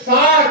60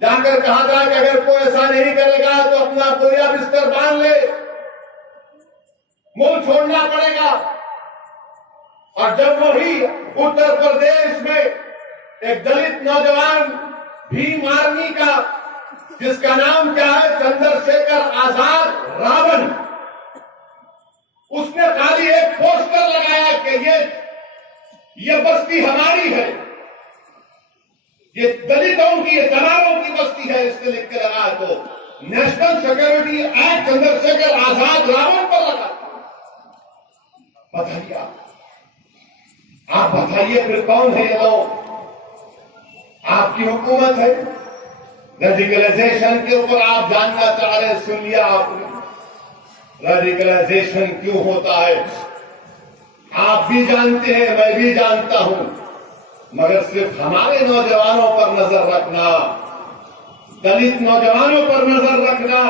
جا کر کہا جائے کہ اگر کوئی ایسا نہیں کرے گا تو اپنا بوریا بستر باندھ لے، ملک چھوڑنا پڑے گا۔ اور جب وہی اتر پردیش میں ایک دلت نوجوان بھیم آرمی کا، جس کا نام کیا ہے، چندر شیکھر آزاد راون، اس نے خالی ایک پوسٹر لگایا کہ یہ بستی ہماری ہے، یہ دلتوں کی، یہ زنانوں کی بستی ہے، اس نے لکھ کے لگایا تو national security act Chandra Shekhar Azad Ravan پر لگا۔ بتائیے آپ بتائیے پھر کون ہے یہ لوگ؟ آپ کی حکومت ہے۔ ریڈیکلائزیشن کے اوپر آپ جاننا چاہ رہے، سن لیا آپ نے، ریڈیکلائزیشن کیوں ہوتا ہے آپ بھی جانتے ہیں، میں بھی جانتا ہوں، مگر صرف ہمارے نوجوانوں پر نظر رکھنا، دلت نوجوانوں پر نظر رکھنا،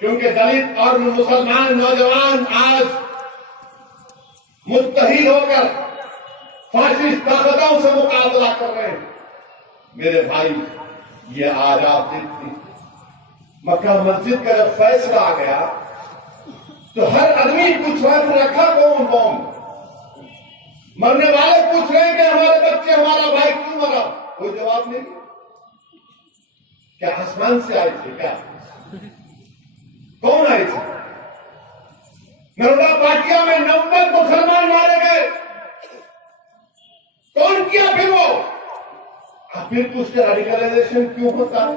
کیونکہ دلت اور مسلمان نوجوان آج متحد ہو کر فاشسٹ طاقتوں سے مقابلہ کر رہے ہیں۔ میرے بھائی، یہ آج آپ دیکھتے مکہ مسجد کا جب فیصلہ آ گیا تو ہر آدمی پوچھ رہا ہے رکھا کون بوم؟ مرنے والے پوچھ رہے ہیں کہ ہمارے بچے، ہمارا بھائی کیوں مرا؟ کوئی جواب نہیں۔ کیا آسمان سے آئے تھے کیا؟ کون آئے تھے؟ نرودا پاٹیا میں 90 مسلمان مارے گئے، کون کیا پھر وہ؟ آپ پھر پوچھتے ریڈیکلائزیشن کیوں ہوتا ہے؟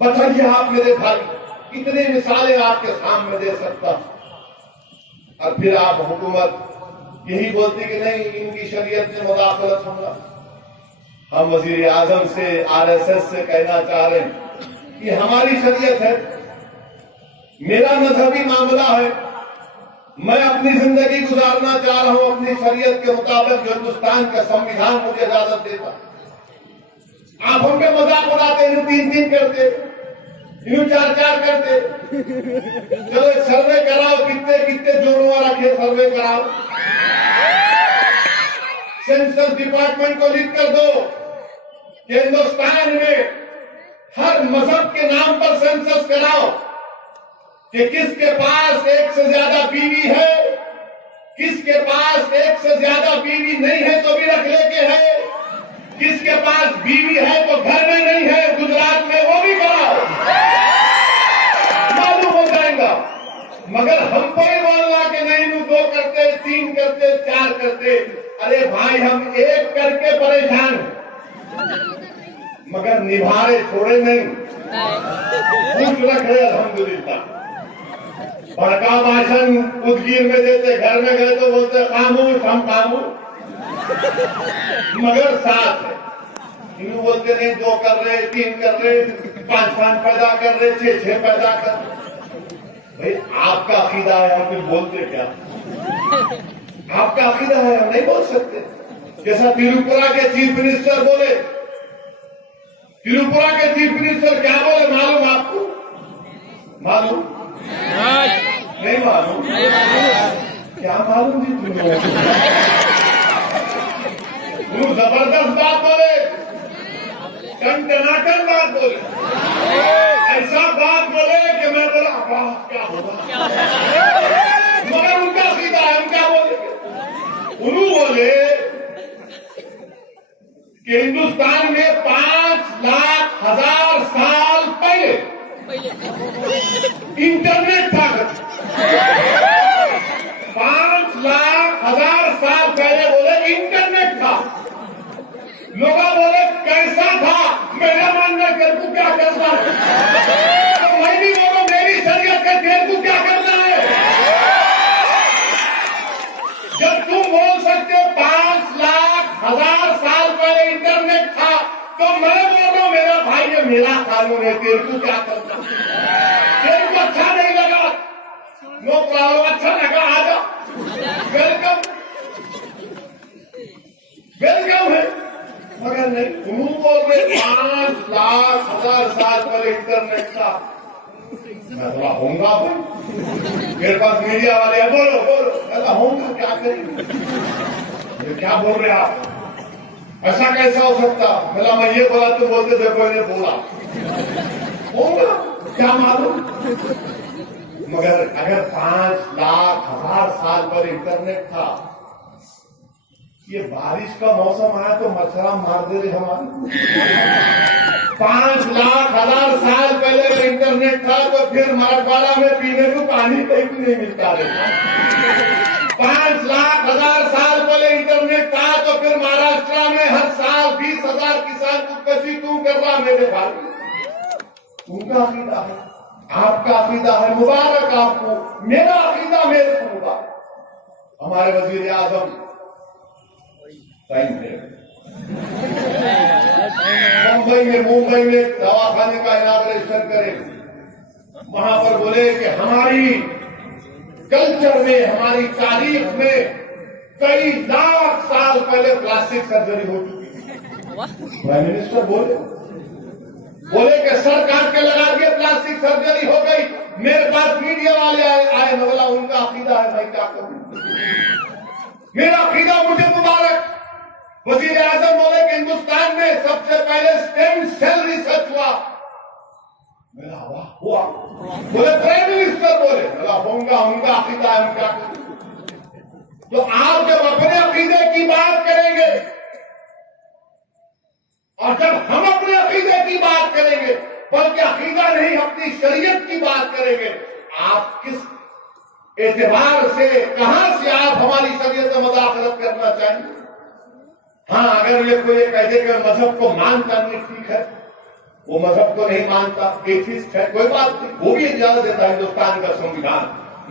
بتائیے آپ میرے بھائی، اتنے مثالیں آپ کے سامنے دے سکتا، اور پھر آپ حکومت یہی بولتی کہ نہیں ان کی شریعت میں مداخلت ہوگا۔ ہم وزیر اعظم سے، RSS سے کہنا چاہ رہے ہیں یہ ہماری شریعت ہے، میرا مذہبی معاملہ ہے، میں اپنی زندگی گزارنا چاہ رہا ہوں اپنی شریعت کے مطابق جو ہندوستان کا سمویدھان مجھے اجازت دیتا۔ آپ ہم پہ مذاق اڑاتے، انہوں 3 کرتے، انہوں 4 کرتے۔ چلو سروے کراؤ، کتنے جوڑوں رکھے، سروے کراؤ، سینسس ڈپارٹمنٹ کو لکھ کر دو کہ ہندوستان میں ہر مذہب کے نام پر سینسس کراؤ کہ کس کے پاس 1 سے زیادہ بیوی ہے، کس کے پاس 1 سے زیادہ بیوی نہیں ہے تو بھی رکھ لے کے ہے، کس کے پاس بیوی ہے تو گھر میں نہیں ہے گجرات میں وہ بھی کراؤ، معلوم ہو جائے گا۔ مگر ہم کو ہی بولنا کہ نہیں 2 کرتے، 3 کرتے، 4 کرتے۔ ارے بھائی، ہم 1 کر کے پریشان ہیں مگر نبھارے چھوڑے نہیں، خوش رکھ رہے الحمدللہ۔ بڑکا بھاشن ادگیر میں دیتے، گھر میں گئے تو بولتے خاموش، ہم خاموش، مگر ساتھ ہے۔ انہوں بولتے نہیں 2 کر رہے، 3 کر رہے، 5 پیدا کر رہے، 6 پیدا کر رہے۔ بھائی آپ کا عقیدہ ہے، ہم پھر بولتے کیا؟ آپ کا عقیدہ ہے، ہم نہیں بول سکتے۔ جیسا تریپورہ کے چیف منسٹر بولے، تریپورہ کے چیف منسٹر کیا بولے معلوم آپ کو؟ معلوم نہیں؟ معلوم کیا معلوم جی تمہیں؟ وہ زبردست بات بولے، ٹنٹناٹن بات بولے، ایسا بات بولے کہ میں بولا کیا ہوگا، مگر ان کا سیدھا ہے، ہم کیا بولے؟ انہوں بولے کہ ہندوستان میں 5,00,000 سال پہلے انٹرنیٹ تھا۔ 5,00,000 سال پہلے بولے انٹرنیٹ تھا۔ لوگ بولے کیسا تھا؟ میرا ماننا تیرے کو کیا کرنا ہے؟ تو میں بھی بولوں میری شریعت کا تیرے کو کیا کرنا ہے؟ جب تم بول سکتے 5,00,000 سال پہلے انٹرنیٹ تھا تو میں بول رہا ہوں میرا بھائی یہ میرا قانون ہے، تیرے کو کیا کرنا؟ تیرے کو اچھا نہیں لگا، نو پرابلم، اچھا لگا آ جا، ویلکم ویلکم ہے، مگر نہیں۔ انہوں بول رہے 5,00,000 سال پہلے انٹرنیٹ تھا۔ میں تھوڑا ہوں گا بھائی، میرے پاس میڈیا والے ہیں، بولو بولو، ایسا ہوں گا کیا کریں؟ یہ کیا بول رہے آپ؟ ایسا کیسا ہو سکتا؟ ملا میں یہ بولا تو بولتے تھے کوئی نے بولا ہوگا کیا معلوم. مگر اگر 5,00,000 سال پر انٹرنیٹ تھا، یہ بارش کا موسم آیا تو مچھرا مار دے رہے ہمارے. 5,00,000 سال پہلے اگر انٹرنیٹ تھا تو پھر مراٹھواڑہ میں پینے کو پانی کہیں بھی نہیں ملتا رہتا. 5,00,000 سال پہلے انٹرنیٹ تھا تو پھر مہاراشٹر میں ہر سال 20,000 کسان خودکشی کیوں کر رہا؟ میرے بھائی ان کا عقیدہ ہے، آپ کا عقیدہ ہے، مبارک آپ کو. میرا عقیدہ میرے کو مبارک. ہمارے وزیر اعظم ممبئی میں دواخانے کا اناگریشن کرے، وہاں پر بولے کہ ہماری کلچر میں، ہماری تاریخ میں کئی لاکھ سال پہلے پلاسٹک سرجری ہو چکی ہے. پرائم منسٹر بولے کہ سر کاٹ کے لگا دیے پلاسٹک سرجری ہو گئی. میرے پاس میڈیا والے آئے بولا ان کا عقیدہ ہے، میں کیا کروں؟ میرا عقیدہ مجھے مبارک. وزیر اعظم بولے کہ ہندوستان میں سب سے پہلے اسٹیم سیل ریسرچ ہوا. میرا ہوا. بولے پرائم منسٹر بولے بولا ہوں گا، ان کا عقیدہ ہے، ان کا. تو آپ جب اپنے عقیدے کی بات کریں گے اور جب ہم اپنے عقیدے کی بات کریں گے، بلکہ عقیدہ نہیں اپنی شریعت کی بات کریں گے، آپ کس اعتبار سے، کہاں سے آپ ہماری شریعت میں مداخلت کرنا چاہیں؟ ہاں اگر یہ کوئی کہہ دے کہ مذہب کو مانتا نہیں، ٹھیک ہے، وہ مذہب کو نہیں مانتا، ایتھسٹ ہے، کوئی بات نہیں، وہ بھی اجازت دیتا ہے ہندوستان کا سنویدھان.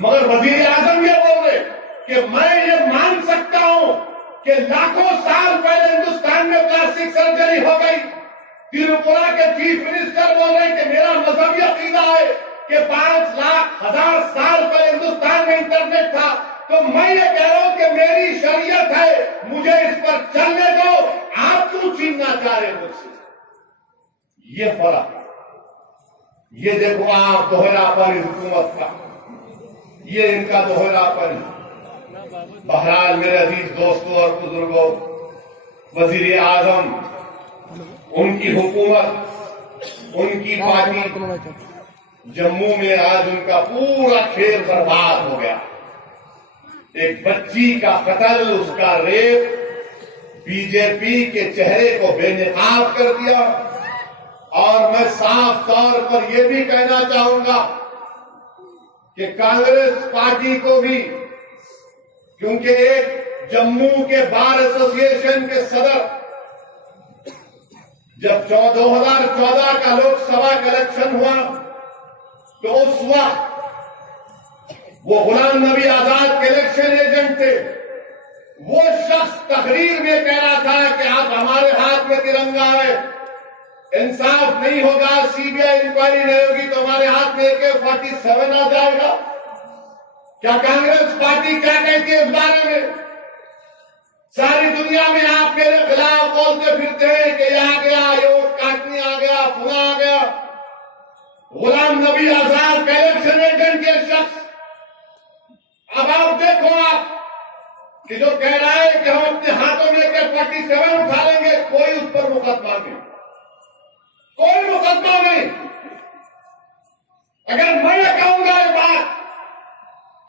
مگر وزیر اعظم یہ بول رہے کہ میں یہ مان سکتا ہوں کہ لاکھوں سال پہلے ہندوستان میں پلاسٹک سرجری ہو گئی. تریپورا کے چیف منسٹر بول رہے کہ میرا مذہبی عقیدہ ہے کہ 5,00,000 سال پہلے ہندوستان میں انٹرنیٹ تھا. تو میں یہ کہہ رہا ہوں کہ میری شریعت ہے، مجھے اس پر چلنے دو. آپ کیوں چھیننا چاہ رہے مجھ سے؟ یہ فرق. یہ دیکھو آپ دوہرا پر حکومت کا، یہ ان کا دوہرا پر. بہرحال میرے عزیز دوستوں اور بزرگوں، وزیر اعظم، ان کی حکومت، ان کی پارٹی، جموں میں آج ان کا پورا کھیل برباد ہو گیا. ایک بچی کا قتل، اس کا ریپ، بی جے پی کے چہرے کو بے نقاب کر دیا. اور میں صاف طور پر یہ بھی کہنا چاہوں گا کہ کانگریس پارٹی کو بھی، کیونکہ ایک جموں کے بار ایسوسی ایشن کے صدر جب 2014 کا لوک سبھا کا الیکشن ہوا تو اس وقت وہ غلام نبی آزاد کے الیکشن ایجنٹ تھے. وہ شخص تقریر میں کہہ رہا تھا کہ آپ ہمارے ہاتھ میں ترنگا ہے، انصاف نہیں ہوگا، سی بی آئی انکوائری نہیں ہوگی تو ہمارے ہاتھ میں AK-47 آ جائے گا. کیا کانگریس پارٹی کیا کہتی ہے اس بارے میں؟ ساری دنیا میں آپ میرے خلاف بولتے پھرتے ہیں کہ یہ آ گیا، یہ ووٹ کاٹنے آ گیا، فلاں آ گیا. غلام نبی آزاد کا الیکشن ایجنٹ کے شخص، اب آپ دیکھو آپ کہ جو کہہ رہا ہے کہ ہم اپنے ہاتھوں میں AK-47 اٹھا لیں گے، کوئی اس پر مقدمہ نہیں، کوئی مقدمہ نہیں. اگر میں یہ کہوں گا یہ بات،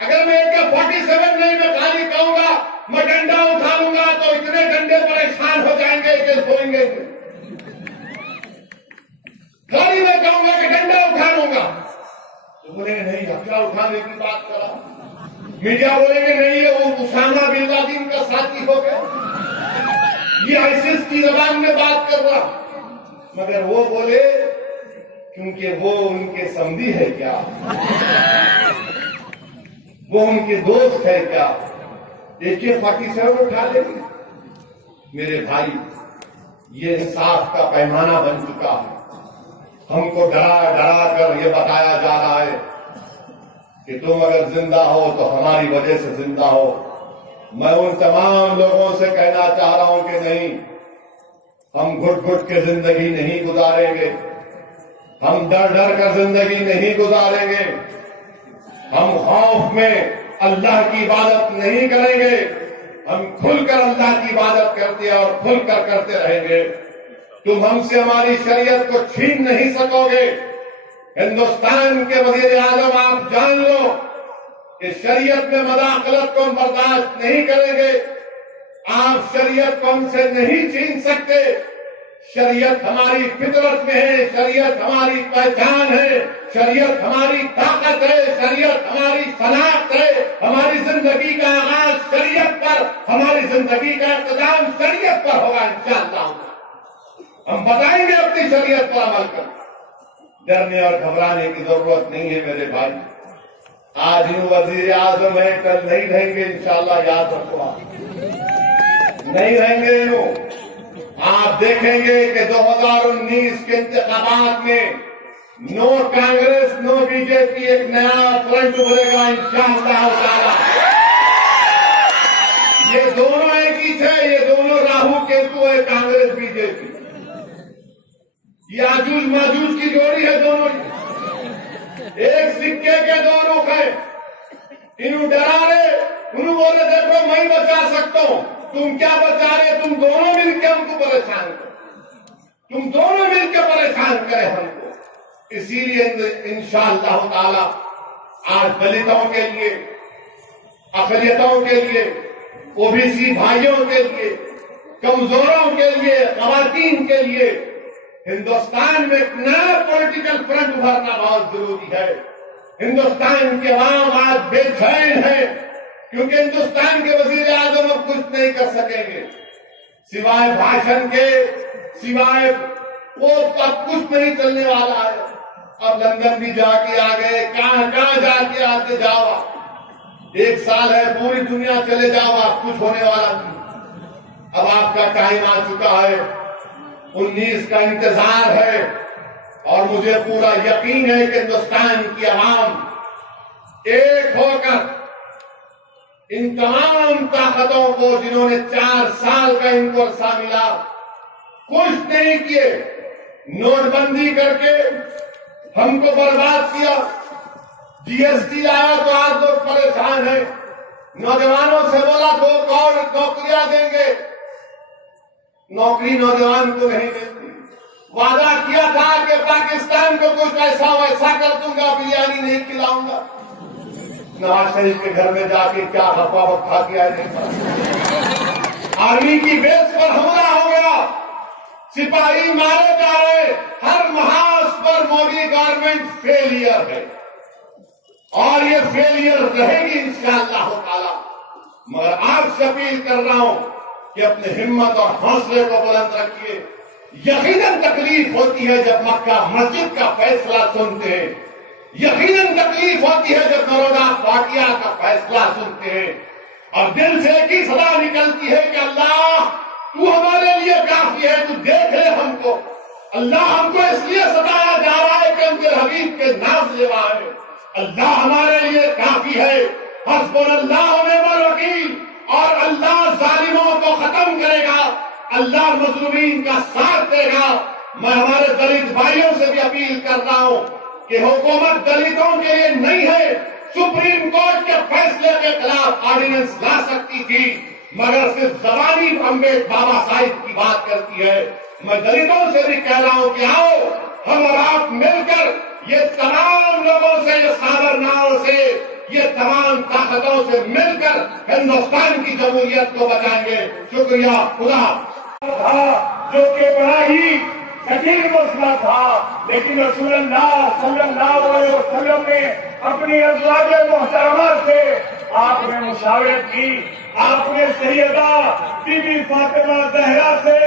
اگر میں AK-47 نہیں، میں خالی کہوں گا میں ڈنڈا اٹھا لوں گا تو اتنے ڈنڈے پریشان ہو جائیں گے کہ سوئیں گے. خالی میں کہوں گا کہ ڈنڈا اٹھا لوں گا تو بولے نہیں، ہتھیار اٹھانے کی بات کرا. میڈیا بولے کہ نہیں، یہ وہ اسامہ بن لادن کا ساتھی ہو گیا، یہ آئیسس کی زبان میں بات کر رہا. مگر وہ بولے کیونکہ وہ ان کے سمدھی ہے کیا، وہ ان کے دوست ہے کیا، AK-47 اٹھا لے گی. میرے بھائی، یہ انصاف کا پیمانہ بن چکا ہے. ہم کو ڈرا ڈرا کر یہ بتایا جا رہا ہے کہ تم اگر زندہ ہو تو ہماری وجہ سے زندہ ہو. میں ان تمام لوگوں سے کہنا چاہ رہا ہوں کہ نہیں، ہم گھٹ گھٹ کے زندگی نہیں گزاریں گے، ہم ڈر ڈر کر زندگی نہیں گزاریں گے، ہم خوف میں اللہ کی عبادت نہیں کریں گے، ہم کھل کر اللہ کی عبادت کرتے ہیں اور کھل کر کرتے رہیں گے. تم ہم سے ہماری شریعت کو چھین نہیں سکو گے. ہندوستان کے وزیر اعظم آپ جان لو کہ شریعت میں مداخلت کو ہم برداشت نہیں کریں گے. آپ شریعت کو ہم سے نہیں چھین سکتے. شریعت ہماری فطرت میں ہے, شریعت ہماری پہچان ہے, شریعت ہماری طاقت ہے, شریعت ہماری صلاحیت ہے. ہماری زندگی کا آغاز شریعت پر, ہماری زندگی کا اختتام شریعت پر ہوگا انشاءاللہ. ہم بتائیں گے اپنی شریعت پر عمل کر. ڈرنے اور گھبرانے کی ضرورت نہیں ہے میرے بھائی. آج ہی وزیر اعظم ہے, کل نہیں رہیں گے انشاءاللہ. یاد رکھو, نہیں رہیں گے. آپ دیکھیں گے کہ 2019 کے انتخابات میں نو کانگریس نو بی جے پی ایک نیا فرنٹ ابھرے گا انشاءاللہ تعالی. یہ دونوں ایک ہی تھے, یہ دونوں راہو کیتو ہے, کانگریس بی جے پی. یہ یاجوج ماجوج کی جوڑی ہے دونوں, ایک سکے کے دو رخ ہیں. انہوں ڈرا رہے, انہوں بولے دیکھو میں بچا سکتا ہوں. تم کیا بچا رہے, تم دونوں مل کے ہم کو پریشان کرو, تم دونوں مل کے پریشان کرے ہم کو. اسی لیے انشاءاللہ تعالی آج دلتوں کے لیے, اقلیتوں کے لیے, او بی سی بھائیوں کے لیے, کمزوروں کے لیے, خواتین کے لیے ہندوستان میں ایک نیا پولیٹیکل فرنٹ ابھرنا بہت ضروری ہے. ہندوستان کے عوام آج بے چین ہے کیونکہ ہندوستان کے وزیر اعظم اب کچھ نہیں کر سکیں گے سوائے بھاشن کے, سوائے وہ اب کچھ نہیں چلنے والا ہے. اب لندن بھی جا کے آ گئے, کہاں کہاں جا کے آتے جاؤ. ایک سال ہے, پوری دنیا چلے جاؤ, آپ کچھ ہونے والا نہیں. اب آپ کا ٹائم آ چکا ہے, 19 کا انتظار ہے, اور مجھے پورا یقین ہے کہ ہندوستان کی عوام ایک ہو کر ان تمام طاقتوں کو جنہوں نے 4 سال کا ان کو عرصہ ملا کچھ نہیں کیے, نوٹ بندی کر کے ہم کو برباد کیا, جی ایس ٹی لایا تو آج لوگ پریشان ہیں. نوجوانوں سے بولا 2 کروڑ نوکریاں دیں گے, نوکری نوجوان کو نہیں ملتی. وعدہ کیا تھا کہ پاکستان کو کچھ ایسا ویسا کر دوں گا, بریانی نہیں کھلاؤں گا. نواز شریف کے گھر میں جا کے کیا ہفا بکھا کیا ہے. آرمی کی بیس پر حملہ ہو گیا, سپاہی مارے جا رہے, ہر محاذ پر مودی گورنمنٹ فیلئر ہے, اور یہ فیلئر رہے گی انشاءاللہ تعالی. مگر آپ سے اپیل کر رہا ہوں کہ اپنے ہمت اور حوصلے کو بلند رکھیے. یقیناً تکلیف ہوتی ہے جب مکہ مسجد کا فیصلہ سنتے ہیں, یقیناً تکلیف ہوتی ہے جب نرودا فاتحہ کا فیصلہ سنتے ہیں, اور دل سے ایک ہی صدا نکلتی ہے کہ اللہ تو ہمارے لیے کافی ہے, تو دیکھ لے ہم کو. اللہ ہم کو اس لیے ستایا جا رہا ہے کہ ہم تیرے حبیب کے نام لیوا ہے. اللہ ہمارے لیے کافی ہے. حسبنا اللہ و نعم الوکیل. اور اللہ ظالموں کو ختم کرے گا, اللہ مظلومین کا ساتھ دے گا. میں ہمارے دلت بھائیوں سے بھی اپیل کر رہا ہوں کہ حکومت دلتوں کے لیے نہیں ہے. سپریم کورٹ کے فیصلے کے خلاف آرڈیننس لا سکتی تھی, مگر صرف زبانی بابا صاحب کی بات کرتی ہے. میں دلتوں سے بھی کہہ رہا ہوں کہ آؤ ہم اور آپ مل کر یہ تمام لوگوں سے, یہ سابرناؤں سے, یہ تمام طاقتوں سے مل کر ہندوستان کی جمہوریت کو بچائیں گے. شکریہ. خدا تھا جو کہ بڑا ہی کٹھن مسئلہ تھا, لیکن رسول اللہ صلی اللہ علیہ وسلم نے اپنی ازواج محترمہ سے آپ نے مشاورت کی. آپ نے سیدہ بی بی فاطمہ زہرا سے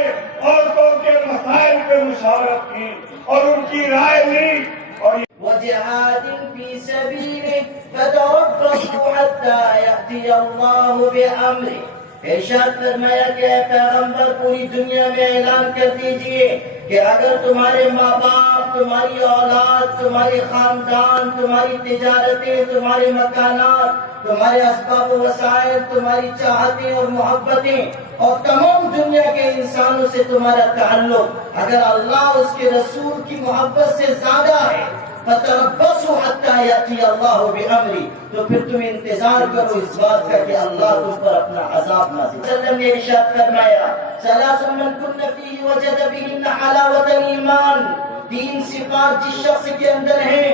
عورتوں کے مسائل پہ مشاورت کی اور ان کی رائے لی. اور وجہاد فی سبیلہ فتربصوا حتی یأتی اللہ بأمرہ. ارشاد فرمایا کہ اے پیغمبر پوری دنیا میں اعلان کر دیجئے کہ اگر تمہارے ماں باپ, تمہاری اولاد, تمہاری خاندان, تمہاری تجارتیں, تمہارے مکانات, تمہارے اسباب و وسائل, تمہاری چاہتیں اور محبتیں اور تمام دنیا کے انسانوں سے تمہارا تعلق اگر اللہ اس کے رسول کی محبت سے زیادہ ہے فتربصوا حتى يأتي الله بأمره، تو پھر تم انتظار کرو اس بات کا کہ اللہ تم پر اپنا عذاب نازل کرے۔ وسلم نے ارشاد فرمایا ثلاث من کن فیہ وجد بہن حلاوۃ الایمان، تین صفات جس شخص کے اندر ہیں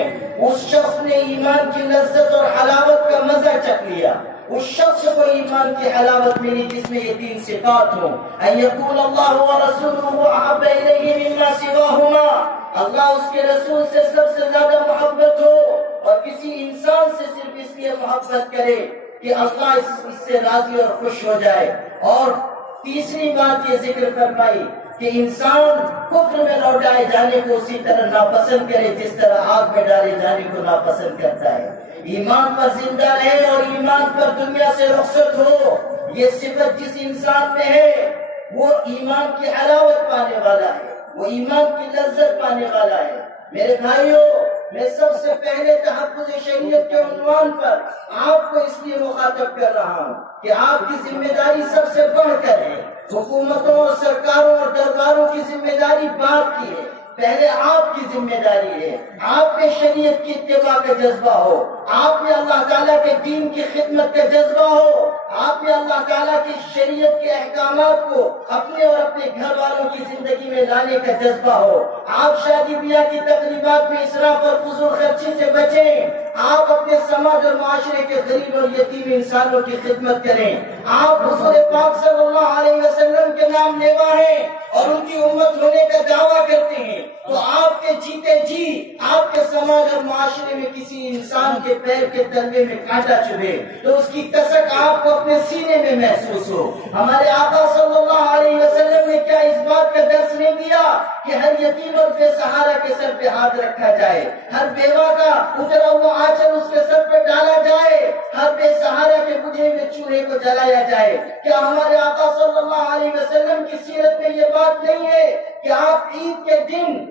اس شخص نے ایمان کی لذت اور حلاوت کا مزہ چکھ لیا۔ اس شخص کو ایمان کی حلاوت ملی جس میں یہ تین صفات ہوں۔ ان یکون اللہ ورسولہ احب الیہ مما سواہما، اللہ اس کے رسول سے سب سے زیادہ محبت ہو اور کسی انسان سے صرف اس لیے محبت کرے کہ اللہ اس سے راضی اور خوش ہو جائے۔ اور تیسری بات یہ ذکر فرمائی کہ انسان کفر میں لوٹائے جانے کو اسی طرح ناپسند کرے جس طرح آگ میں ڈالے جانے کو ناپسند کرتا ہے۔ ایمان پر زندہ رہے اور ایمان پر دنیا سے رخصت ہو، یہ صفت جس انسان میں ہے وہ ایمان کی حلاوت پانے والا ہے، وہ ایمان کی لذت پانے والا ہے۔ میرے بھائیوں، میں سب سے پہلے تحفظ شریعت کے عنوان پر آپ کو اس لیے مخاطب کر رہا ہوں کہ آپ کی ذمہ داری سب سے بڑھ کر ہے۔ حکومتوں اور سرکاروں اور درباروں کی ذمہ داری بعد کی ہے، پہلے آپ کی ذمہ داری ہے۔ آپ میں شریعت کی اتباع کا جذبہ ہو، آپ میں اللہ تعالیٰ کے دین کی خدمت کا جذبہ ہو، آپ میں اللہ تعالیٰ کی شریعت کے احکامات کو اپنے اور اپنے گھر والوں کی زندگی میں لانے کا جذبہ ہو۔ آپ شادی بیاہ کی تقریبات میں اسراف اور فضول خرچی سے بچیں، آپ اپنے سماج اور معاشرے کے غریب اور یتیم انسانوں کی خدمت کریں۔ آپ حضور پاک صلی اللہ علیہ وسلم کے نام لیوا ہیں اور ان کی امت ہونے کا دعویٰ کرتے ہیں، تو آپ کے جیتے جی آپ کے سماج اور معاشرے میں کسی انسان کے پیر کے تلوے میں کانٹا چبھے تو اس کی کسک آپ کو اپنے سینے میں محسوس ہو۔ ہمارے آقا صلی اللہ علیہ وسلم نے کیا اس بات کا درس نہیں دیا کہ ہر یتیم اور بے سہارا کے سر پہ ہاتھ رکھا جائے، ہر بیوہ کا اترا ہوا آنچل اس کے سر پہ ڈالا جائے، ہر بے سہارا کے بجھے ہوئے چولہے کو جلایا جائے؟ کیا ہمارے آقا صلی اللہ علیہ وسلم کی سیرت میں یہ بات نہیں ہے کہ آپ عید کے دن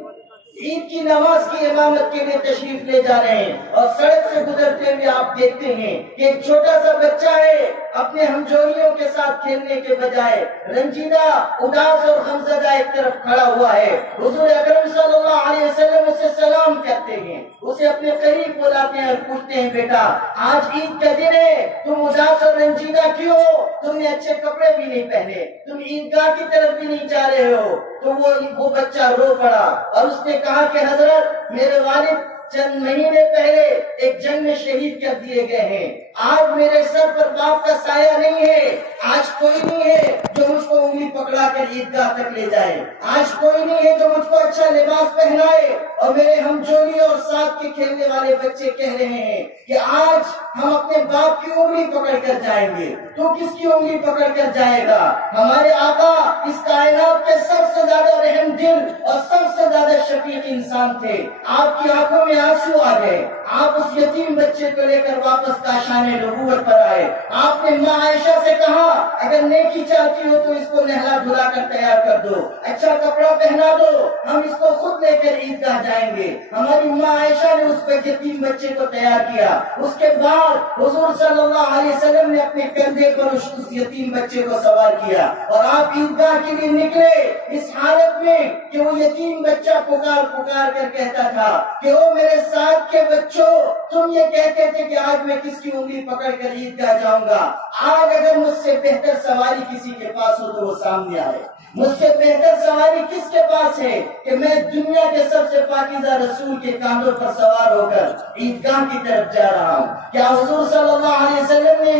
عید کی نماز کی امامت کے لیے تشریف لے جا رہے ہیں اور سڑک سے گزرتے ہوئے آپ دیکھتے ہیں کہ ایک چھوٹا سا بچہ ہے اپنے ہمجولیوں کے ساتھ کھیلنے کے بجائے رنجیدہ، اداس اور غمزدہ ایک طرف کھڑا ہوا ہے۔ حضور اکرم صلی اللہ علیہ وسلم اسے سلام کرتے ہیں، اسے اپنے قریب بلاتے ہیں اور پوچھتے ہیں بیٹا آج عید کا دن ہے، تم اداس اور رنجیدہ کیوں ہو؟ تم نے اچھے کپڑے بھی نہیں پہنے، تم عیدگاہ کی طرف بھی نہیں جا رہے ہو۔ تو وہ بچہ رو پڑا اور اس نے کہا کہ حضرت میرے والد چند مہینے پہلے ایک جنگ میں شہید کر دیے گئے ہیں، آج میرے سر پر باپ کا سایہ نہیں ہے، آج کوئی نہیں ہے جو مجھ کو انگلی پکڑا کر عیدگاہ تک لے جائے، آج کوئی نہیں ہے جو مجھ کو اچھا لباس پہنائے، اور میرے ہمجولی اور ساتھ کے کھیلنے والے بچے کہہ رہے ہیں کہ آج ہم اپنے باپ کی انگلی پکڑ کر جائیں گے، تو کس کی انگلی پکڑ کر جائے گا؟ ہمارے آقا اس کائنات کے سب سے زیادہ رحم دل اور سب سے زیادہ شفیق انسان تھے، آپ کی آنکھوں میں آنسو آ گئے، آپ اس یتیم بچے کو لے کر واپس کاشان نبوت پر آئے، آپ نے ماں عائشہ سے کہا اگر نیکی چاہتی ہو تو اس کو نہلا دھلا کر تیار کر دو، اچھا کپڑا پہنا دو، ہم اس کو خود لے کر عیدگاہ جائیں گے۔ ہماری ماں عائشہ نے اس یتیم بچے کو تیار کیا، اس کے بعد حضور صلی اللہ علیہ وسلم نے اپنے کندھے پر اس یتیم بچے کو سوار کیا اور آپ عیدگاہ کے لیے نکلے، اس حالت میں کہ وہ یتیم بچہ پکار پکار کر کہتا تھا کہ او میرے ساتھ کے بچوں، تم یہ کہتے تھے کہ آج میں کس کی انگلی پکڑ کر عیدگاہ جاؤں گا، آج اگر مجھ سے بہتر سواری کسی کے پاس ہو تو وہ سامنے آئے۔ مجھ سے بہتر سواری کس کے پاس ہے کہ میں دنیا کے سب سے پاکیزہ رسول کے کاندھوں پر سوار ہو کر عیدگاہ کی طرف جا رہا ہوں؟ کیا حضور صلی اللہ علیہ وسلم نے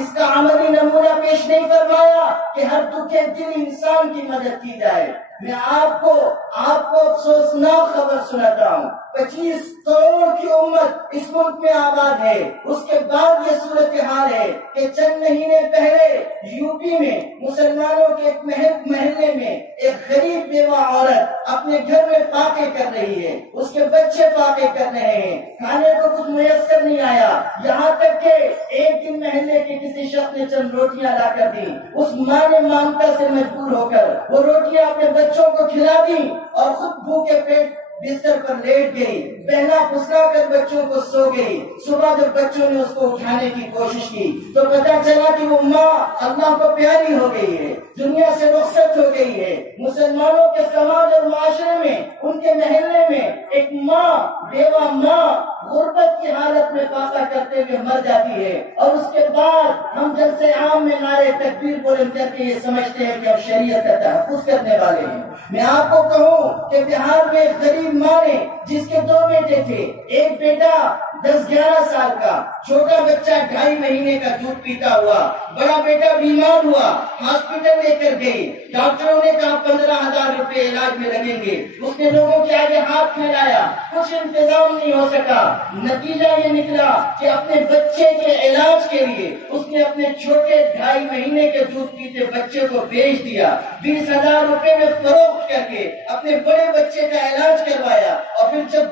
اس کا عملی نمونہ پیش نہیں فرمایا کہ ہر دکھے دل انسان کی مدد کی جائے؟ میں آپ کو افسوسناک خبر سناتا ہوں، 25 کروڑ کی امت اس ملک میں آباد ہے، اس کے بعد یہ صورتحال ہے کہ چند مہینے پہلے یو پی میں مسلمانوں کے ایک محلے میں ایک غریب بیوہ عورت اپنے گھر میں فاقے کر رہی ہے، اس کے بچے فاقے کر رہے ہیں، کھانے کو کچھ میسر نہیں آیا، یہاں تک کہ ایک دن محلے کے کسی شخص نے چند روٹیاں لا کر دی، اس ماں نے مامتا سے مجبور ہو کر وہ روٹیاں اپنے بچوں کو کھلا دی اور خود بھوکے پیٹ بستر پر لیٹ گئی، بہلا پھسلا کر بچوں کو سو گئی۔ صبح جب بچوں نے اس کو اٹھانے کی کوشش کی تو پتہ چلا کہ وہ ماں اللہ کو پیاری ہو گئی ہے، دنیا سے رخصت ہو گئی ہے۔ مسلمانوں کے سماج اور معاشرے میں، ان کے محلے میں ایک ماں، بیوہ ماں غربت کی حالت میں فاقہ کرتے ہوئے مر جاتی ہے، اور اس کے بعد ہم جلسے عام میں نعرے تکبیر بلند کر کے یہ سمجھتے ہیں کہ ہم شریعت کا تحفظ کرنے والے ہیں۔ میں آپ کو کہوں کہ بہار میں ایک غریب ماں نے، جس کے 2 بیٹے تھے، ایک بیٹا 10-11 سال کا، چھوٹا بچہ 2.5 مہینے کا دودھ پیتا ہوا، بڑا بیٹا بیمار ہوا، ہاسپٹل لے کر گئی، ڈاکٹروں نے کہا 15,000 روپے علاج میں لگیں گے۔ اس نے لوگوں کے آگے ہاتھ پھیلایا، کچھ انتظام نہیں ہو سکا۔ نتیجہ یہ نکلا کہ اپنے بچے کے علاج کے لیے اس نے اپنے چھوٹے 2.5 مہینے کے دودھ پیتے بچے کو بیچ دیا، 20,000 روپے میں فروخت کر کے اپنے بڑے بچے کا علاج کروایا۔ اور پھر جب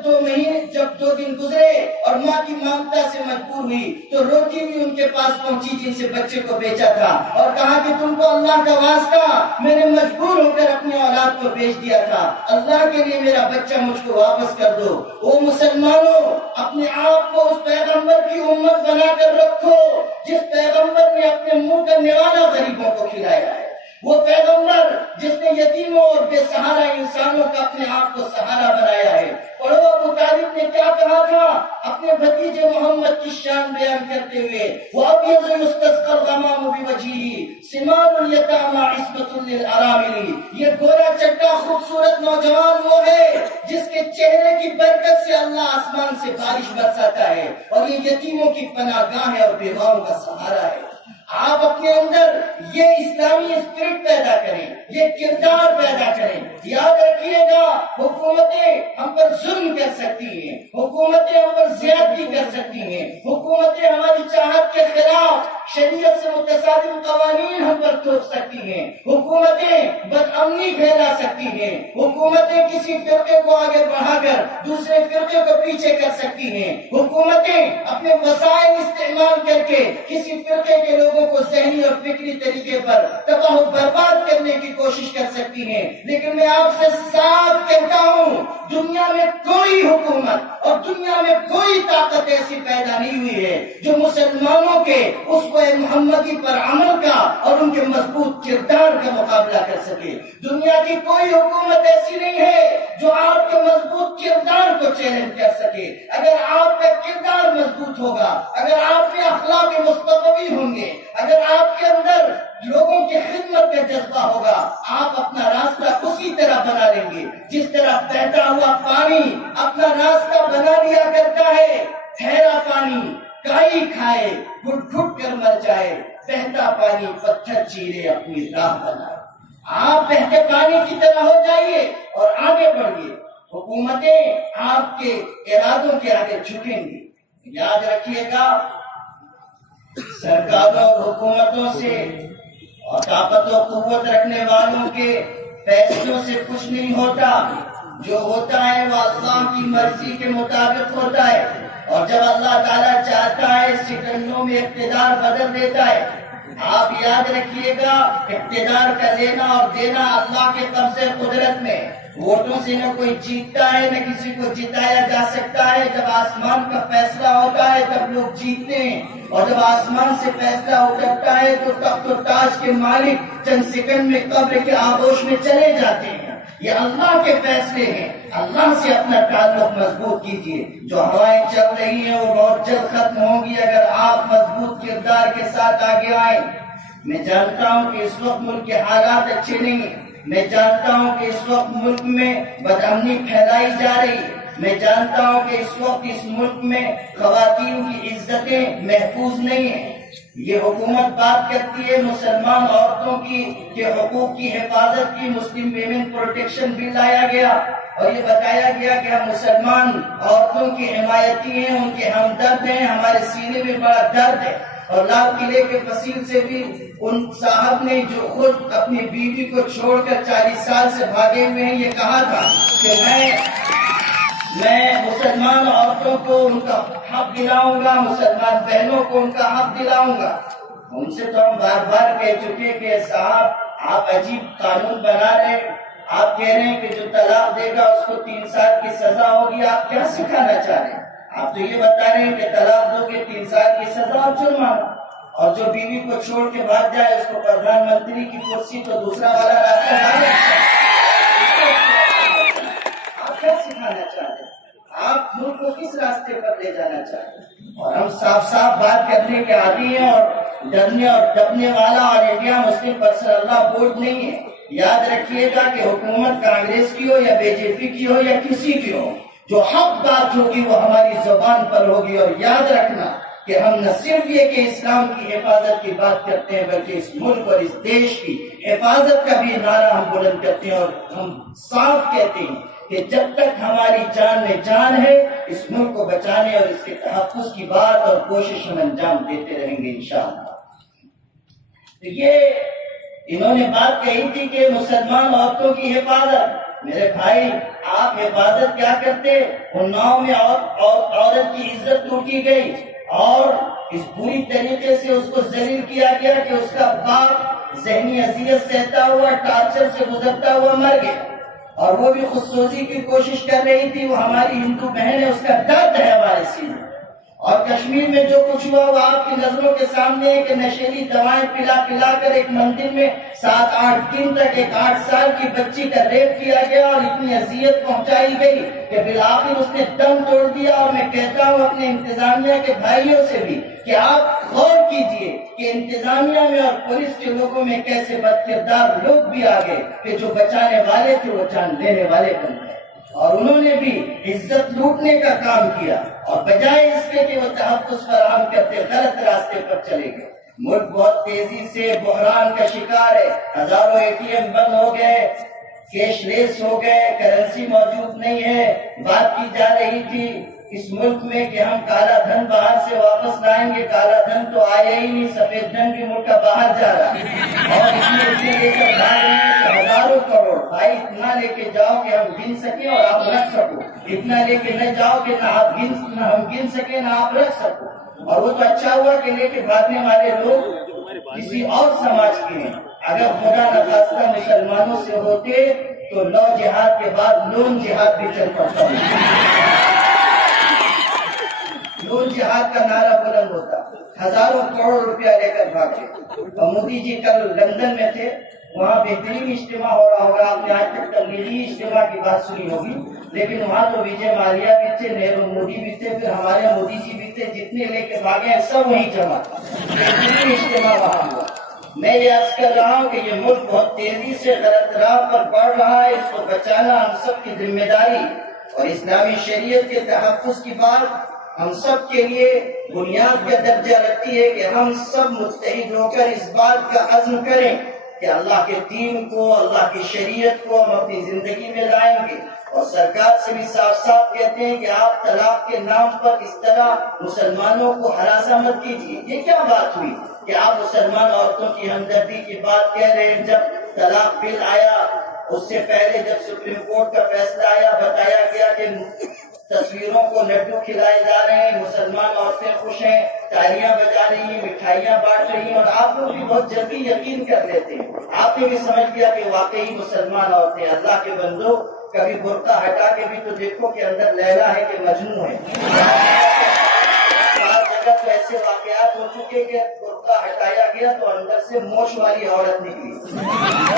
2 دن گزرے اور ماں کی مامتا سے مجبور ہوئی تو روٹی بھی ان کے پاس پہنچی جن سے بچے کو بیچا تھا، اور کہا کہ تم کو اللہ کا واسطہ، میں نے مجبور ہو کر اپنی اولاد کو بیچ دیا تھا، اللہ کے لیے میرا بچہ مجھ کو واپس کر دو۔ او مسلمانوں، اپنے آپ کو اس پیغمبر کی امت بنا کر رکھو جس پیغمبر نے اپنے منہ کا نوالا غریبوں کو کھلایا ہے، وہ پیغمبر جس نے یتیموں اور بے سہارا انسانوں کا اپنے آپ کو سہارا بنایا ہے۔ پڑھو ابو طالب نے کیا کہا تھا اپنے بھتیجے محمد کی شان بیان کرتے ہوئے، وَأَبْيَضُ يُسْتَسْقَى الْغَمَامُ بِوَجْهِهِ ثِمَارُ الْيَتَامَى عِصْمَةٌ لِلْأَرَامِلِ۔ یہ گورا چٹا خوبصورت نوجوان وہ ہے جس کے چہرے کی برکت سے اللہ آسمان سے بارش برساتا ہے، اور یہ یتیموں کی پناہ گاہ ہے اور بیواؤں کا سہارا ہے۔ آپ اپنے اندر یہ اسلامی اسپرٹ پیدا کریں، یہ کردار پیدا کریں۔ یاد رکھیے گا، حکومتیں ہم پر ظلم کر سکتی ہیں، حکومتیں ہم پر زیادتی کر سکتی ہیں، حکومتیں ہماری چاہت کے خلاف شریعت سے متصادم قوانین ہم پر تھوپ سکتی ہیں، حکومتیں بدامنی پھیلا سکتی ہیں، حکومتیں کسی فرقے کو آگے بڑھا کر دوسرے فرقے کو پیچھے کر سکتی ہیں، حکومتیں اپنے وسائل استعمال کر کے کسی فرقے کے لوگوں کو ذہنی اور فکری طریقے پر تباہ و برباد کرنے کی کوشش کر سکتی ہیں۔ لیکن میں آپ سے صاف کہتا ہوں، دنیا میں کوئی حکومت اور دنیا میں کوئی طاقت ایسی پیدا نہیں ہوئی ہے جو مسلمانوں کے اسوہ محمدی پر عمل کا اور ان کے مضبوط کردار کا مقابلہ کر سکے۔ دنیا کی کوئی حکومت ایسی نہیں ہے جو آپ کے مضبوط کردار کو چیلنج کر سکے۔ اگر آپ کا کردار مضبوط ہوگا، اگر آپ میں اخلاق مصطفی ہوں گے، اگر آپ کے اندر لوگوں کی خدمت کا جذبہ ہوگا، آپ اپنا راستہ اسی طرح بنا لیں گے جس طرح بہتا ہوا پانی اپنا راستہ بنا لیا کرتا ہے۔ ٹھہرا پانی کائی کھائے، گھٹ گھٹ کر مر جائے، بہتا پانی پتھر چیرے اپنی راہ بنائے۔ آپ بہتے پانی کی طرح ہو جائیے اور آگے بڑھیے، حکومتیں آپ کے ارادوں کے آگے جھکیں گی۔ یاد رکھیے گا، سرکاروں اور حکومتوں سے اور طاقت و قوت رکھنے والوں کے فیصلوں سے کچھ نہیں ہوتا، جو ہوتا ہے وہ اللہ کی مرضی کے مطابق ہوتا ہے، اور جب اللہ تعالیٰ چاہتا ہے سیکنڈوں میں اقتدار بدل دیتا ہے۔ آپ یاد رکھیے گا، اقتدار کا لینا اور دینا اللہ کے قبضے قدرت میں، ووٹوں سے نہ کوئی جیتتا ہے نہ کسی کو جتایا جا سکتا ہے۔ جب آسمان کا فیصلہ ہوتا ہے تب لوگ جیتتے ہیں، اور جب آسمان سے فیصلہ اٹھتا ہے تو تخت و تاج کے مالک چند سیکنڈ میں قبر کے آغوش میں چلے جاتے ہیں۔ یہ اللہ کے فیصلے ہیں، اللہ سے اپنا تعلق مضبوط کیجیے۔ جو ہوائیں چل رہی ہیں وہ بہت جلد ختم ہوں گی اگر آپ مضبوط کردار کے ساتھ آگے آئیں۔ میں جانتا ہوں کہ اس وقت ملک کے حالات اچھے نہیں ہیں، میں جانتا ہوں کہ اس وقت ملک میں بدامنی پھیلائی جا رہی ہے، میں جانتا ہوں کہ اس وقت اس ملک میں خواتین کی عزتیں محفوظ نہیں ہیں۔ یہ حکومت بات کرتی ہے مسلمان عورتوں کے حقوق کی حفاظت کی، مسلم ویمن پروٹیکشن بل لایا گیا اور یہ بتایا گیا کہ ہم مسلمان عورتوں کی حمایتی ہیں، ان کے ہمدرد ہیں، ہمارے سینے میں بڑا درد ہے۔ اور لال قلعے کے فصیل سے بھی ان صاحب نے جو خود اپنی بیوی کو چھوڑ کر 40 سال سے بھاگے ہوئے ہیں، یہ کہا تھا کہ میں مسلمان عورتوں کو ان کا حق دلاؤں گا، مسلمان بہنوں کو ان کا حق دلاؤں گا۔ ان سے تو ہم بار بار کہہ چکے کہ صاحب آپ عجیب قانون بنا رہے، آپ کہہ رہے ہیں کہ جو طلاق دے گا اس کو 3 سال کی سزا ہوگی، آپ کیا سکھانا چاہ رہے ہیں؟ آپ تو یہ بتا رہے ہیں کہ طلاق دو گے 3 سال کی سزا اور جرمانہ، اور جو بیوی کو چھوڑ کے بھاگ جائے اس کو پردھان منتری کی کرسی تو دوسرا والا راستہ ڈالے۔ آپ کیا سکھانا چاہ رہے ہیں؟ آپ ملک کو کس راستے پر لے جانا چاہتے ہیں؟ اور ہم صاف صاف بات کرنے کے عادی ہیں اور ڈرنے اور دبنے والا اور انڈیا مسلم پرسنل لا بورڈ نہیں ہے۔ یاد رکھیے گا کہ حکومت کانگریس کی ہو یا بی جے پی کی ہو یا کسی کی ہو، جو حق بات ہوگی وہ ہماری زبان پر ہوگی۔ اور یاد رکھنا کہ ہم نہ صرف یہ کہ اسلام کی حفاظت کی بات کرتے ہیں بلکہ اس ملک اور اس دیش کی حفاظت کا بھی نعرہ ہم بلند کرتے ہیں، اور ہم صاف کہتے ہیں کہ جب تک ہماری جان میں جان ہے اس ملک کو بچانے اور اس کے تحفظ کی بات اور کوشش ہم انجام دیتے رہیں گے انشاءاللہ۔ تو یہ انہوں نے بات کہی تھی کہ مسلمان عورتوں کی حفاظت۔ میرے بھائی آپ حفاظت کیا کرتے؟ اناؤ میں عورت کی عزت لوٹی گئی اور اس بری طریقے سے اس کو ذلیل کیا گیا کہ اس کا باپ ذہنی اذیت سہتا ہوا ٹارچر سے گزرتا ہوا مر گیا، اور وہ بھی خودسوزی کی کوشش کر رہی تھی۔ وہ ہماری ہندو بہن ہے، اس کا درد ہے ہمارے سینے۔ اور کشمیر میں جو کچھ ہوا وہ آپ کی نظروں کے سامنے ہے کہ نشیلی دوائیں پلا پلا کر ایک مندر میں 7-8 دن تک ایک 8 سال کی بچی کا ریپ کیا گیا اور اتنی اذیت پہنچائی گئی کہ بالآخر اس نے دم توڑ دیا۔ اور میں کہتا ہوں اپنے انتظامیہ کے بھائیوں سے بھی کہ آپ غور کیجئے کہ انتظامیہ میں اور پولیس کے لوگوں میں کیسے بد کردار لوگ بھی آ گئے کہ جو بچانے والے تھے وہ جان لینے والے بن گئے، اور انہوں نے بھی عزت لوٹنے کا کام کیا، اور بجائے اس کے کہ وہ تحفظ فراہم کرتے غلط راستے پر چلے گئے۔ ملک بہت تیزی سے بحران کا شکار ہے، ہزاروں ATM بند ہو گئے، کیش لیس ہو گئے، کرنسی موجود نہیں ہے۔ بات کی جا رہی تھی اس ملک میں کہ ہم کالا دھن باہر سے واپس لائیں گے، کالا دھن تو آیا ہی نہیں، سفید دھن بھی ملک کا باہر جا رہا ہے، اور اتنے لے کر بھاگ رہے ہیں کہ ہزاروں کروڑ۔ بھائی اتنا لے کے جاؤ کہ ہم گن سکیں اور آپ رکھ سکو، اتنا لے کے نہ جاؤ کہ نہ ہم گن سکیں نہ آپ رکھ سکو۔ اور وہ تو اچھا ہوا کہ لے کے بھاگنے والے لوگ کسی اور سماج کے ہیں۔ اگر خدا نخواستہ مسلمانوں سے ہوتے تو لو جہاد کے بعد لون جہاد بھی چل پڑتا ہے، لون جہاد کا نعرہ بلند ہوتا، ہزاروں کروڑ روپیہ لے کر بھاگے۔ اور مودی جی کل لندن میں تھے، وہاں بہترین اجتماع ہو رہا ہوگا، آپ نے آج تک تبلیغی اجتماع کی بات سنی ہوگی، لیکن وہاں تو وجے مالیا بھی تھے، نہرو مودی بھی تھے، پھر ہمارے مودی جی بھی تھے، جتنے لے کے بھاگے ہیں سب وہیں جمع، بہترین اجتماع وہاں ہوا۔ میں یہ عرض کر رہا ہوں کہ یہ ملک بہت تیزی سے غلط راہ پر بڑھ رہا ہے، اس کو بچانا ہم سب کی ذمہ داری، اور اسلامی شریعت کے تحفظ کی بات ہم سب کے لیے بنیاد کا درجہ رکھتی ہے کہ ہم سب متحد ہو کر اس بات کا عزم کریں کہ اللہ کے دین کو، اللہ کی شریعت کو ہم اپنی زندگی میں لائیں گے۔ اور سرکار سے بھی صاف صاف کہتے ہیں کہ آپ طلاق کے نام پر اس طرح مسلمانوں کو ہراساں مت کیجیے۔ یہ کیا بات ہوئی کہ آپ مسلمان عورتوں کی ہمدردی کی بات کہہ رہے ہیں؟ جب طلاق بل آیا اس سے پہلے جب سپریم کورٹ کا فیصلہ آیا، بتایا گیا کہ تصویروں کو لڈو کھلائے جا رہے ہیں، مسلمان عورتیں خوش ہیں، تالیاں بجا رہی ہیں، مٹھائیاں بانٹ رہی ہیں، اور آپ لوگ بھی بہت جلدی یقین کر لیتے ہیں۔ آپ نے بھی سمجھ لیا کہ واقعی مسلمان عورتیں، اللہ کے بندو کبھی برقع ہٹا کے بھی تو دیکھو کہ اندر لیلا ہے کہ مجنون ہے۔ بعض جگہ تو ایسے واقعات ہو چکے کہ برقع ہٹایا گیا تو اندر سے موچ والی عورت نکلی۔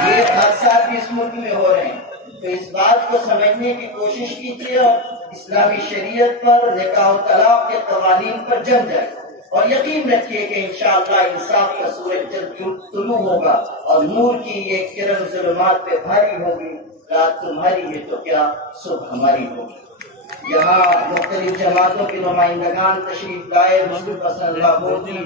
یہ حادثات بھی اس ملک میں ہو رہے ہیں، تو اس بات کو سمجھنے کی کوشش کیجیے اور اسلامی شریعت پر، نکاح و طلاق کے قوانین پر جم جائے، اور یقین رکھیے کہ انشاءاللہ انصاف کا سورج جلد طلوع ہوگا اور نور کی یہ کرن ظلمات پہ بھاری ہوگی۔ رات تمہاری ہے تو کیا صبح ہماری ہوگی۔ یہاں مختلف جماعتوں کے نمائندگان تشریف لائے، مسلم پسند اللہ بورڈی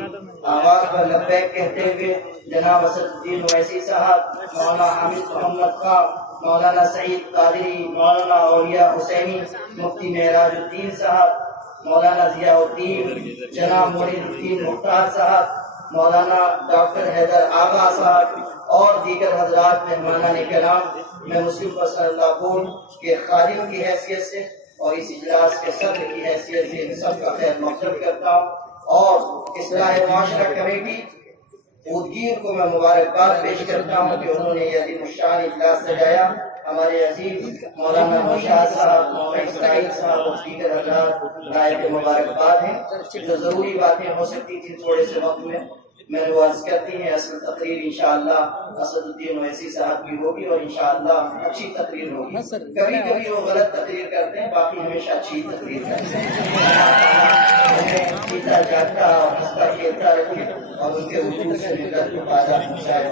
آواز پر لبیک کہتے ہوئے جناب اسد الدین اویسی صاحب، مولانا حامد محمد خان، مولانا سعید قادری، مولانا اولیاء حسینی، مفتی معراج الدین صاحب، مولانا ضیاء الدین، جناب معین الدین مختار صاحب، مولانا ڈاکٹر حیدر آغا صاحب اور دیگر حضرات مہمانان کرام، میں مسلم پسند اللہ بورڈ کے خادم کی حیثیت سے اور اس اجلاس کے صدر کی حیثیت سے ان سب کا خیر مقدم کرتا ہوں، اور اصلاح معاشرہ کمیٹی خودگیر کو میں مبارکباد پیش کرتا ہوں کہ انہوں نے یہ عظیم الشان اجلاس سجایا. ہمارے عزیز مولانا نوشاد صاحب، مولانا اسماعیل صاحب اور دیگر حضرات نائب مبارکباد ہیں. جو ضروری باتیں ہو سکتی تھی تھوڑے سے وقت میں نے وہ عرض کرتی ہیں. اصل تقریر انشاءاللہ اسد الدین اویسی صاحب کی ہوگی اور انشاءاللہ اچھی تقریر ہوگی. کبھی کبھی وہ غلط تقریر کرتے ہیں، باقی ہمیشہ اچھی تقریر کرتے ہیں. جیتا جاگتا اور ہنستا کھیلتا رکھے اور ان کے وجود سے ملت کو فائدہ پہنچائے.